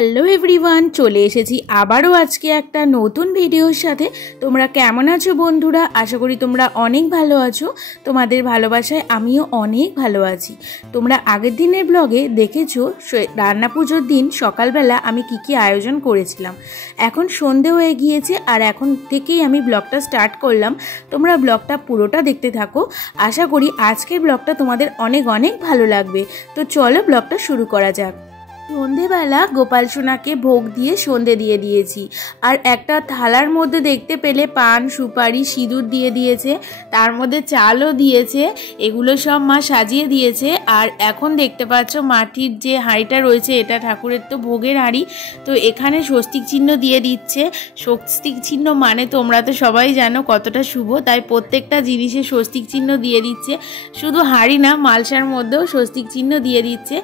Hello everyone, চলে এসেছি আবারও আজকে একটা নতুন ভিডিওর সাথে। তোমরা কেমন আছো বন্ধুরা? আশা করি তোমরা অনেক ভালো আছো। তোমাদের ভালোবাসায় আমিও অনেক ভালো আছি। তোমরা আগের দিনের ব্লগে দেখেছো রান্না পুজোর দিন সকালবেলা আমি কি আয়োজন করেছিলাম। এখন সন্ধে হয়ে গিয়েছে আর এখন থেকেই আমি ব্লগটা স্টার্ট করলাম। তোমরা ব্লগটা পুরোটা দেখতে থাকো। আশা করি আজকের ব্লগটা তোমাদের অনেক অনেক ভালো লাগবে। তো চলো ব্লগটা শুরু করা যাক। সন্ধেবেলা গোপাল সোনাকে ভোগ দিয়ে সন্ধে দিয়ে দিয়েছি। আর একটা থালার মধ্যে দেখতে পেলে পান, সুপারি, সিঁদুর দিয়ে দিয়েছে, তার মধ্যে চালও দিয়েছে। এগুলো সব মা সাজিয়ে দিয়েছে। আর এখন দেখতে পাচ্ছ মাটির যে হাঁড়িটা রয়েছে, এটা ঠাকুরের তো ভোগের হাঁড়ি। তো এখানে স্বস্তিক চিহ্ন দিয়ে দিচ্ছে। স্বস্তিক চিহ্ন মানে তোমরা তো সবাই জানো কতটা শুভ, তাই প্রত্যেকটা জিনিসে স্বস্তিক চিহ্ন দিয়ে দিচ্ছে। শুধু হাঁড়ি না, মালসার মধ্যেও স্বস্তিক চিহ্ন দিয়ে দিচ্ছে।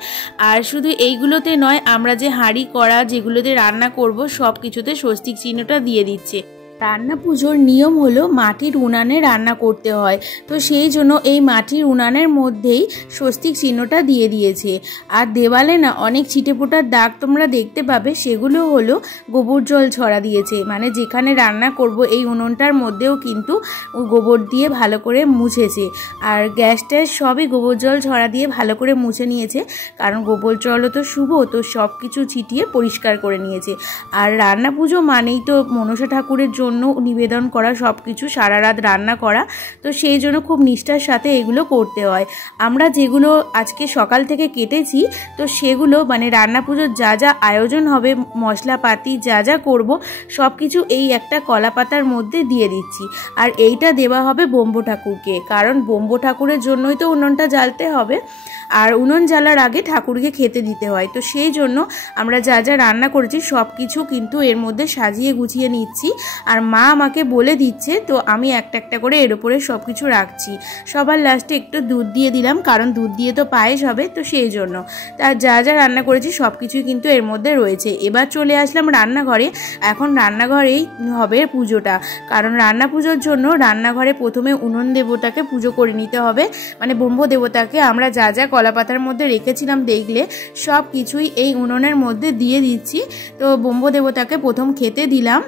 আর শুধু এইগুলোতে নয়, আমরা যে হাঁড়ি কড়া যেগুলোতে রান্না করব সব কিছুতে স্বস্তিক চিহ্নটা দিয়ে দিচ্ছে। রান্না পুজোর নিয়ম হলো মাটির উনানে রান্না করতে হয়, তো সেই জন্য এই মাটির উনানের মধ্যেই স্বস্তিক চিহ্নটা দিয়ে দিয়েছে। আর দেওয়ালে না অনেক ছিটেফোঁটার দাগ তোমরা দেখতে পাবে, সেগুলো হলো গোবর জল ছড়া দিয়েছে। মানে যেখানে রান্না করব এই উনুনটার মধ্যেও কিন্তু গোবর দিয়ে ভালো করে মুছেছে। আর গ্যাস ট্যাস সবই গোবর জল ছড়া দিয়ে ভালো করে মুছে নিয়েছে, কারণ গোবর জলও তো শুভ, তো সব কিছু ছিটিয়ে পরিষ্কার করে নিয়েছে। আর রান্না পুজো মানেই তো মনসা ঠাকুরের জন্য নিবেদন করা, সব কিছু সারা রাত রান্না করা, তো সেই জন্য খুব নিষ্ঠার সাথে এগুলো করতে হয়। আমরা যেগুলো আজকে সকাল থেকে কেটেছি, তো সেগুলো মানে রান্না পুজোর যা যা আয়োজন হবে, মশলাপাতি যা যা করব সব কিছু এই একটা কলা পাতার মধ্যে দিয়ে দিচ্ছি। আর এইটা দেওয়া হবে ব্রহ্ম ঠাকুরকে, কারণ ব্রহ্ম ঠাকুরের জন্যই তো উনুনটা জ্বালতে হবে। আর উনুন জ্বালার আগে ঠাকুরকে খেতে দিতে হয়, তো সেই জন্য আমরা যা যা রান্না করেছি সব কিছু কিন্তু এর মধ্যে সাজিয়ে গুছিয়ে নিচ্ছি। আর মা আমাকে বলে দিচ্ছে, তো আমি একটা একটা করে এর উপরে সব কিছু রাখছি। সবার লাস্টে একটু দুধ দিয়ে দিলাম, কারণ দুধ দিয়ে তো পায়েস হবে, তো সেই জন্য। তার যা যা রান্না করেছি সব কিছুই কিন্তু এর মধ্যে রয়েছে। এবার চলে আসলাম রান্নাঘরে। এখন রান্নাঘরেই হবে পুজোটা, কারণ রান্না পুজোর জন্য রান্নাঘরে প্রথমে উনুন দেবতাকে পুজো করে নিতে হবে। মানে ব্রহ্ম দেবতাকে আমরা যা যা কলা পাতার মধ্যে রেখেছিলাম দেখলে সব কিছুই এই উনুনের মধ্যে দিয়ে দিচ্ছি। তো ব্রহ্ম দেবতাকে প্রথম খেতে দিলাম।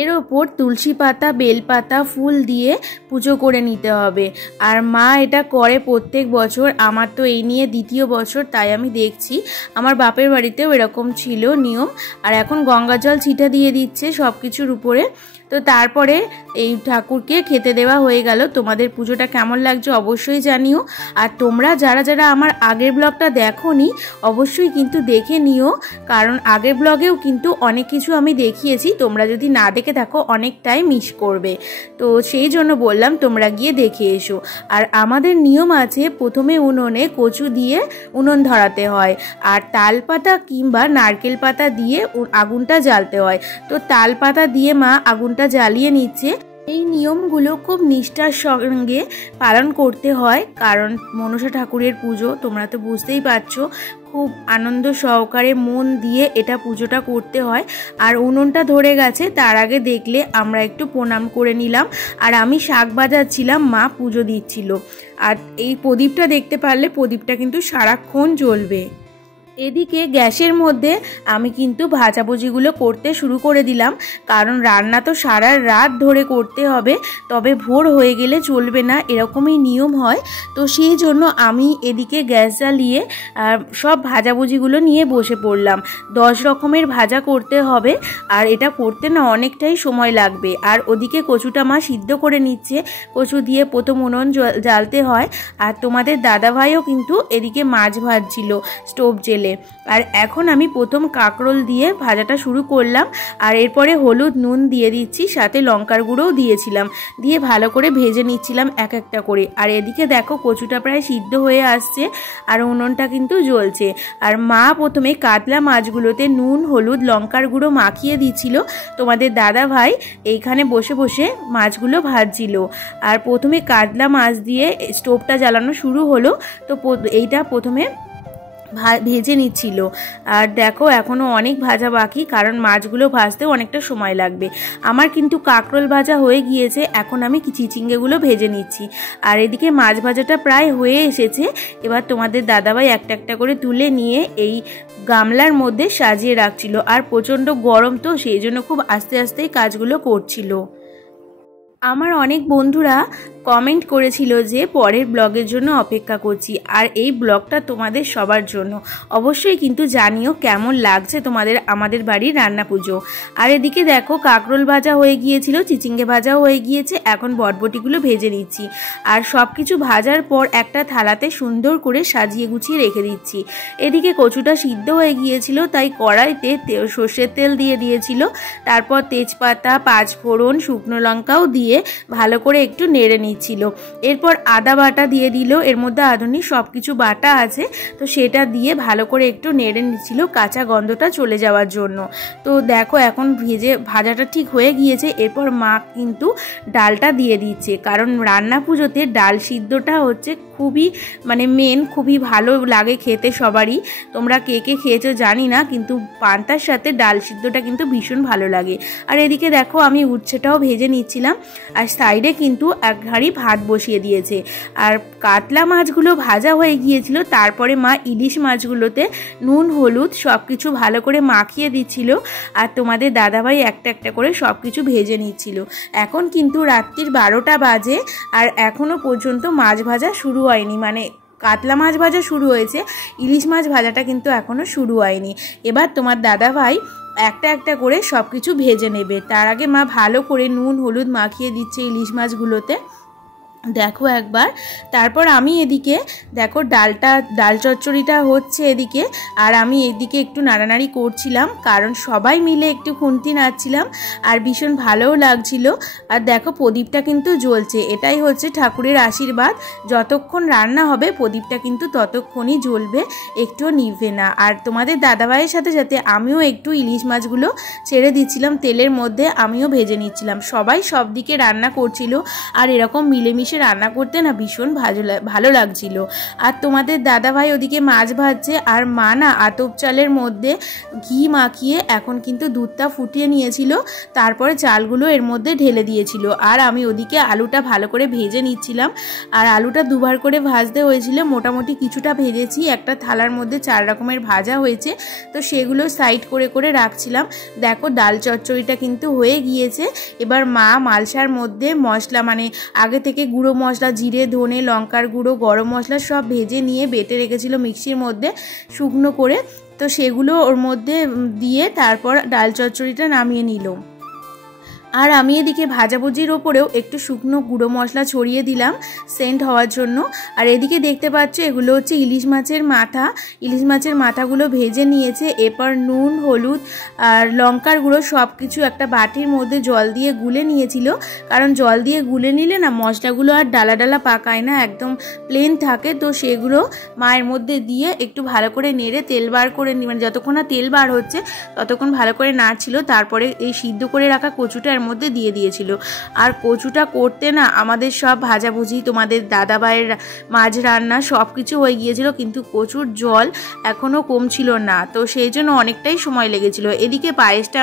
এর ওপর তুলসী পাতা, বেলপাতা, ফুল দিয়ে পুজো করে নিতে হবে। আর মা এটা করে প্রত্যেক বছর। আমার তো এই নিয়ে দ্বিতীয় বছর, তাই আমি দেখছি। আমার বাপের বাড়িতেও এরকম ছিল নিয়ম। আর এখন গঙ্গা জল ছিটা দিয়ে দিচ্ছে সব কিছুর উপরে। তো তারপরে এই ঠাকুরকে খেতে দেওয়া হয়ে গেল। তোমাদের পুজোটা কেমন লাগছে অবশ্যই জানিও। আর তোমরা যারা যারা আমার আগের ব্লগটা দেখোনি অবশ্যই কিন্তু দেখে নিও, কারণ আগের ব্লগেও কিন্তু অনেক কিছু আমি দেখিয়েছি। তোমরা যদি না দেখে থাকো অনেকটাই মিস করবে, তো সেই জন্য বললাম তোমরা গিয়ে দেখে এসো। আর আমাদের নিয়ম আছে, প্রথমে উনুনে কচু দিয়ে উনুন ধরাতে হয়, আর তাল পাতা কিংবা নারকেল পাতা দিয়ে আগুনটা জ্বালতে হয়। তো তাল পাতা দিয়ে মা আগুনটা জ্বালিয়ে নিচ্ছে। এই নিয়মগুলো খুব নিষ্ঠার সঙ্গে পালন করতে হয়, কারণ মনসা ঠাকুরের পুজো তোমরা তো বুঝতেই পারছো, খুব আনন্দ সহকারে মন দিয়ে এটা পুজোটা করতে হয়। আর উনুনটা ধরে গেছে, তার আগে দেখলে আমরা একটু প্রণাম করে নিলাম। আর আমি শাক বাজাচ্ছিলাম, মা পুজো দিচ্ছিল। আর এই প্রদীপটা দেখতে পারলে প্রদীপটা কিন্তু সারাক্ষণ জ্বলবে। এদিকে গ্যাসের মধ্যে আমি কিন্তু ভাজাভুজিগুলো করতে শুরু করে দিলাম, কারণ রান্না তো সারা রাত ধরে করতে হবে, তবে ভোর হয়ে গেলে চলবে না, এরকমই নিয়ম হয়। তো সেই জন্য আমি এদিকে গ্যাস জ্বালিয়ে সব ভাজাভুজিগুলো নিয়ে বসে পড়লাম। 10 রকমের ভাজা করতে হবে, আর এটা করতে না অনেকটাই সময় লাগবে। আর ওদিকে কচুটা মা সিদ্ধ করে নিচ্ছে। কচু দিয়ে প্রথম উনুন জ্বালতে হয়। আর তোমাদের দাদাভাইও কিন্তু এদিকে মাছ ভাজছিল স্টোভ জেলে। আর এখন আমি প্রথম কাঁকরোল দিয়ে ভাজাটা শুরু করলাম। আর এরপরে হলুদ, নুন দিয়ে দিচ্ছি, সাথে লঙ্কার গুঁড়োও দিয়েছিলাম, দিয়ে ভালো করে ভেজে নিচ্ছিলাম এক একটা করে। আর এদিকে দেখো কচুটা প্রায় সিদ্ধ হয়ে আসছে, আর উনুনটা কিন্তু জ্বলছে। আর মা প্রথমে কাতলা মাছগুলোতে নুন, হলুদ, লঙ্কার গুঁড়ো মাখিয়ে দিচ্ছিল। তোমাদের দাদা ভাই এইখানে বসে বসে মাছগুলো ভাজছিল। আর প্রথমে কাতলা মাছ দিয়ে স্টোভটা জ্বালানো শুরু হলো। তো এইটা প্রথমে ভেজে নিচ্ছিল। আর দেখো এখনও অনেক ভাজা বাকি, কারণ মাছগুলো ভাজতেও অনেকটা সময় লাগবে। আমার কিন্তু কাঁকরোল ভাজা হয়ে গিয়েছে, এখন আমি চিচিঙ্গেগুলো ভেজে নিচ্ছি। আর এদিকে মাছ ভাজাটা প্রায় হয়ে এসেছে। এবার তোমাদের দাদাভাই একটা একটা করে তুলে নিয়ে এই গামলার মধ্যে সাজিয়ে রাখছিল। আর প্রচণ্ড গরম তো, সেই জন্য খুব আস্তে আস্তেই কাজগুলো করছিল। আমার অনেক বন্ধুরা কমেন্ট করেছিল যে পরের ব্লগের জন্য অপেক্ষা করছি, আর এই ব্লগটা তোমাদের সবার জন্য। অবশ্যই কিন্তু জানিও কেমন লাগছে তোমাদের আমাদের বাড়ির রান্না পুজো। আর এদিকে দেখো কাঁকরোল ভাজা হয়ে গিয়েছিল, চিচিঙ্গে ভাজাও হয়ে গিয়েছে, এখন বটবটিগুলো ভেজে নিচ্ছি। আর সব কিছু ভাজার পর একটা থালাতে সুন্দর করে সাজিয়ে গুছিয়ে রেখে দিচ্ছি। এদিকে কচুটা সিদ্ধ হয়ে গিয়েছিল, তাই কড়াইতে সর্ষের তেল দিয়ে দিয়েছিল। তারপর তেজপাতা, পাঁচফোড়ন, শুকনো লঙ্কাও দিয়ে ভালো করে একটু নেড়ে নিচ্ছিল। এরপর আদা বাটা দিয়ে দিল, এর মধ্যে আধুনিক সব কিছু বাটা আছে, তো সেটা দিয়ে ভালো করে একটু নেড়ে নিচ্ছিল কাঁচা গন্ধটা চলে যাওয়ার জন্য। তো দেখো এখন ভাজাটা ঠিক হয়ে গিয়েছে। এরপর মা কিন্তু ডালটা দিয়ে দিচ্ছে, কারণ রান্না পুজোতে ডাল সিদ্ধটা হচ্ছে খুবই মেন, খুবই ভালো লাগে খেতে সবারই। তোমরা কে কে খেয়েছো জানি না, কিন্তু পান্তার সাথে ডাল সিদ্ধটা কিন্তু ভীষণ ভালো লাগে। আর এদিকে দেখো আমি উচ্ছেটাও ভেজে নিচ্ছিলাম, আর সাইডে কিন্তু এক হাঁড়ি ভাত বসিয়ে দিয়েছে। আর কাতলা মাছগুলো ভাজা হয়ে গিয়েছিল, তারপরে মা ইলিশ মাছগুলোতে নুন হলুদ সব কিছু ভালো করে মাখিয়ে দিচ্ছিল। আর তোমাদের দাদাভাই একটা একটা করে সব কিছু ভেজে নিচ্ছিল। এখন কিন্তু রাত্রির 12টা বাজে, আর এখনও পর্যন্ত মাছ ভাজা শুরু হয়নি। কাতলা মাছ ভাজা শুরু হয়েছে, ইলিশ মাছ ভাজাটা কিন্তু এখনও শুরু হয়নি। এবার তোমার দাদাভাই একটা একটা করে সব কিছু ভেজে নেবে। তার আগে মা ভালো করে নুন হলুদ মাখিয়ে দিচ্ছে ইলিশ মাছগুলোতে, দেখো একবার। তারপর আমি এদিকে দেখো ডাল চচ্চড়িটা হচ্ছে এদিকে, আর আমি এদিকে একটু নাড়ানাড়ি করছিলাম, কারণ সবাই মিলে একটু খুন্তি নাড়ছিলাম, আর ভীষণ ভালোও লাগছিল। আর দেখো প্রদীপটা কিন্তু জ্বলছে, এটাই হচ্ছে ঠাকুরের আশীর্বাদ। যতক্ষণ রান্না হবে প্রদীপটা কিন্তু ততক্ষণই জ্বলবে, একটুও নিভবে না। আর তোমাদের দাদাভাইয়ের সাথে সাথে আমিও একটু ইলিশ মাছগুলো ছেড়ে দিচ্ছিলাম তেলের মধ্যে, আমিও ভেজে নিচ্ছিলাম। সবাই সব দিকে রান্না করছিল, আর এরকম মিলেমিশে রান্না করতে না ভীষণ ভালো লাগছিল। আর তোমাদের দাদাভাই ওদিকে মাছ ভাজছে, আর মা না আতপ চালের মধ্যে ঘি মাখিয়ে এখন কিন্তু দুধটা ফুটিয়ে নিয়েছিল, তারপরে চালগুলো এর মধ্যে ঢেলে দিয়েছিল। আর আমি ওদিকে আলুটা ভালো করে ভেজে নিচ্ছিলাম। আর আলুটা দুবার করে ভাজতে হয়েছিল, মোটামুটি কিছুটা ভেজেছি। একটা থালার মধ্যে 4 রকমের ভাজা হয়েছে, তো সেগুলো সাইড করে করে রাখছিলাম। দেখো ডাল চচ্চড়িটা কিন্তু হয়ে গিয়েছে। এবার মা মালসার মধ্যে মশলা আগে থেকে গুঁড়ো মশলা, জিরে, ধনে, লঙ্কার গুঁড়ো, গরম মশলা সব ভেজে নিয়ে বেটে রেখেছিল মিক্সির মধ্যে শুকনো করে, তো সেগুলো ওর মধ্যে দিয়ে তারপর ডাল চচ্চড়িটা নামিয়ে নিল। আর আমি এদিকে ভাজাভুজির ওপরেও একটু শুকনো গুঁড়ো মশলা ছড়িয়ে দিলাম সেন্ট হওয়ার জন্য। আর এদিকে দেখতে পাচ্ছ এগুলো হচ্ছে ইলিশ মাছের মাথা। ইলিশ মাছের মাথাগুলো ভেজে নিয়েছে। এরপর নুন হলুদ আর লঙ্কার গুঁড়ো সব কিছু একটা বাটির মধ্যে জল দিয়ে গুলে নিয়েছিল, কারণ জল দিয়ে গুলে নিলে না মশলাগুলো আর ডালা ডালা পাকায় না, একদম প্লেন থাকে। তো সেগুলো মায়ের মধ্যে দিয়ে একটু ভালো করে নেড়ে তেল বার করে যতক্ষণ না তেল বার হচ্ছে ততক্ষণ ভালো করে নাড়ছিল। তারপরে এই সিদ্ধ করে রাখা কচুটা মধ্যে দিয়ে দিয়েছিল। আর কচুটা করতে না আমাদের সব ভাজাভুজি, তোমাদের দাদাভাইয়ের মাছ রান্না সব কিছু হয়ে গিয়েছিল, কিন্তু কচুর জল এখনও কমছিল না, তো সেই জন্য অনেকটাই সময় লেগেছিল। এদিকে পায়েসটা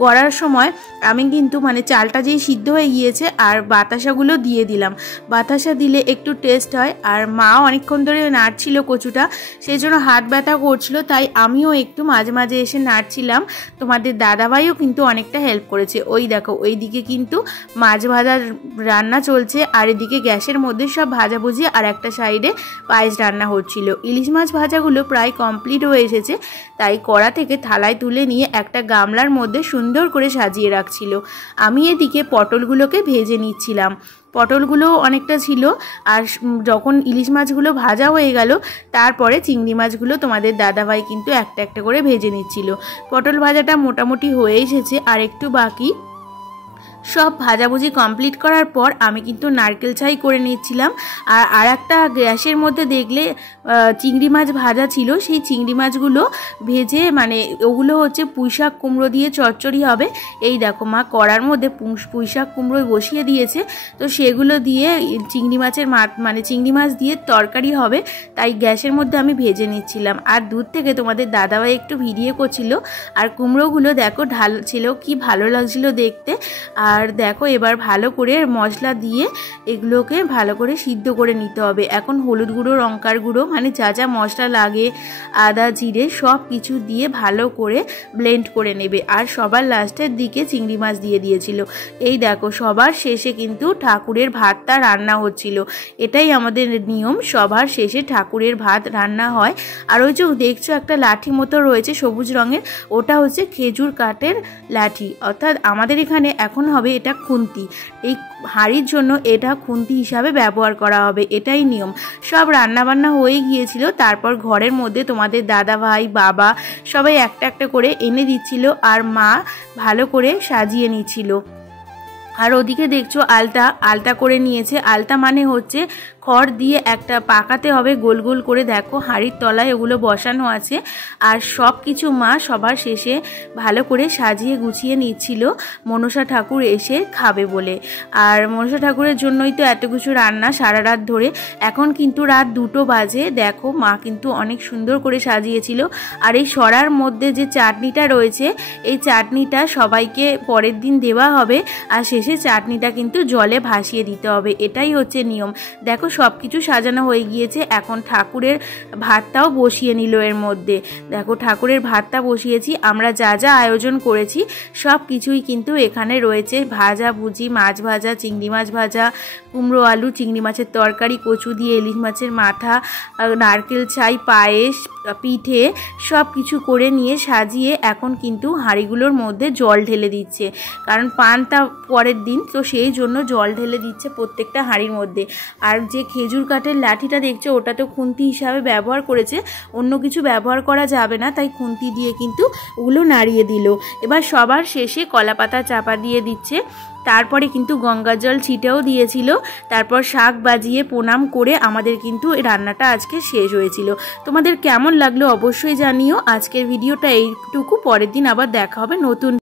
গড়ার সময় আমি কিন্তু চালটা যেই সিদ্ধ হয়ে গিয়েছে আর বাতাসাগুলো দিয়ে দিলাম। বাতাসা দিলে একটু টেস্ট হয়। আর মা অনেকক্ষণ ধরে নাড়ছিল কচুটা, সেই জন্য হাত ব্যথা করছিল, তাই আমিও একটু মাঝে মাঝে এসে নাড়ছিলাম। তোমাদের দাদাভাইও কিন্তু অনেকটা হেল্প করেছে। ওই দেখো ওইদিকে কিন্তু মাছ ভাজার রান্না চলছে, আর এদিকে গ্যাসের মধ্যে সব ভাজাভুজি আর একটা সাইডে পায়েস রান্না হচ্ছিল। ইলিশ মাছ ভাজাগুলো প্রায় কমপ্লিট হয়ে এসেছে, তাই কড়া থেকে থালায় তুলে নিয়ে একটা গামলার মধ্যে সুন্দর করে সাজিয়ে রাখছিল। আমি এদিকে পটলগুলোকে ভেজে নিচ্ছিলাম। পটলগুলো অনেকটা ছিল, আর যখন ইলিশ মাছগুলো ভাজা হয়ে গেল তারপরে চিংড়ি মাছগুলো তোমাদের দাদাভাই কিন্তু একটা একটা করে ভেজে নিচ্ছিল। পটল ভাজাটা মোটামুটি হয়ে এসেছে, আর একটু বাকি। সব ভাজাভুজি কমপ্লিট করার পর আমি কিন্তু নারকেল ছাই করে নিচ্ছিলাম। আর একটা গ্যাসের মধ্যে দেখলে চিংড়ি মাছ ভাজা ছিল, সেই চিংড়ি মাছগুলো ভেজে মানে ওগুলো হচ্ছে পুঁইশাক কুমড়ো দিয়ে চচ্চড়ি হবে। এই দেখো মা কড়ার মধ্যে পুঁইশাক কুমড়ো বসিয়ে দিয়েছে, তো সেগুলো দিয়ে চিংড়ি মাছের মানে চিংড়ি মাছ দিয়ে তরকারি হবে, তাই গ্যাসের মধ্যে আমি ভেজে নিচ্ছিলাম। আর দূর থেকে তোমাদের দাদাভাই একটু ভিডিও করছিল, আর কুমড়োগুলো দেখো ঢাল ছিল, কি ভালো লাগছিল দেখতে। আর দেখো এবার ভালো করে মশলা দিয়ে এগুলোকে ভালো করে সিদ্ধ করে নিতে হবে। এখন হলুদ গুঁড়ো, লঙ্কার গুঁড়ো মানে যা যা মশলা লাগে, আদা জিরে সব কিছু দিয়ে ভালো করে ব্লেন্ড করে নেবে। আর সবার লাস্টের দিকে চিংড়ি মাছ দিয়ে দিয়েছিল। এই দেখো সবার শেষে কিন্তু ঠাকুরের ভাতটা রান্না হচ্ছিল। এটাই আমাদের নিয়ম, সবার শেষে ঠাকুরের ভাত রান্না হয়। আর ওই যে দেখছো একটা লাঠি মতো রয়েছে সবুজ রঙের, ওটা হচ্ছে খেজুর কাঠের লাঠি, অর্থাৎ আমাদের এখানে এখন হবে এটা খুন্তি। এই হাঁড়ির জন্য এটা খুন্তি হিসাবে ব্যবহার করা হবে, এটাই নিয়ম। সব রান্নাবান্না হয়ে গিয়েছিল, তারপর ঘরের মধ্যে তোমাদের দাদা ভাই বাবা সবাই একটা একটা করে এনে দিচ্ছিল, আর মা ভালো করে সাজিয়ে নিচ্ছিল। আর ওদিকে দেখছো আলতা করে নিয়েছে। আলতা মানে হচ্ছে খড় দিয়ে একটা পাকাতে হবে গোল গোল করে, দেখো হাঁড়ির তলায় ওগুলো বসানো আছে। আর সব কিছু মা সবার শেষে ভালো করে সাজিয়ে গুছিয়ে নিচ্ছিল মনসা ঠাকুর এসে খাবে বলে। আর মনসা ঠাকুরের জন্যই তো এত কিছু রান্না সারা রাত ধরে। এখন কিন্তু রাত 2টো বাজে, দেখো মা কিন্তু অনেক সুন্দর করে সাজিয়েছিল। আর এই সরার মধ্যে যে চাটনিটা রয়েছে, এই চাটনিটা সবাইকে পরের দিন দেওয়া হবে, আর শেষে চাটনিটা কিন্তু জলে ভাসিয়ে দিতে হবে, এটাই হচ্ছে নিয়ম। দেখো সব কিছু সাজানো হয়ে গিয়েছে। এখন ঠাকুরের ভাতটাও বসিয়ে নিল এর মধ্যে। দেখো ঠাকুরের ভাতটা বসিয়েছি, আমরা যা যা আয়োজন করেছি সব কিছুই কিন্তু এখানে রয়েছে। ভাজা ভুজি, মাছ ভাজা, চিংড়ি মাছ ভাজা, কুমড়ো আলু, চিংড়ি মাছের তরকারি, কচু দিয়ে ইলিশ মাছের মাথা, নারকেল ছাই, পায়েস, পিঠে সব কিছু করে নিয়ে সাজিয়ে এখন কিন্তু হাঁড়িগুলোর মধ্যে জল ঢেলে দিচ্ছে, কারণ পানটা পরের দিন, তো সেই জন্য জল ঢেলে দিচ্ছে প্রত্যেকটা হাঁড়ির মধ্যে। আর যে খেজুর কাঠের লাঠিটা দেখছো ওটা তো খুন্তি হিসাবে ব্যবহার করেছে, অন্য কিছু ব্যবহার করা যাবে না, তাই খুন্তি দিয়ে কিন্তু ওগুলো নাড়িয়ে দিল। এবার সবার শেষে কলাপাতা চাপা দিয়ে দিচ্ছে, তারপরে কিন্তু গঙ্গার জল ছিটেও দিয়েছিল। তারপর শাক বাজিয়ে প্রণাম করে আমাদের কিন্তু এই রান্নাটা আজকে শেষ হয়েছিল। তোমাদের কেমন লাগলো অবশ্যই জানিও। আজকের ভিডিওটা এইটুকু, পরের দিন আবার দেখা হবে নতুন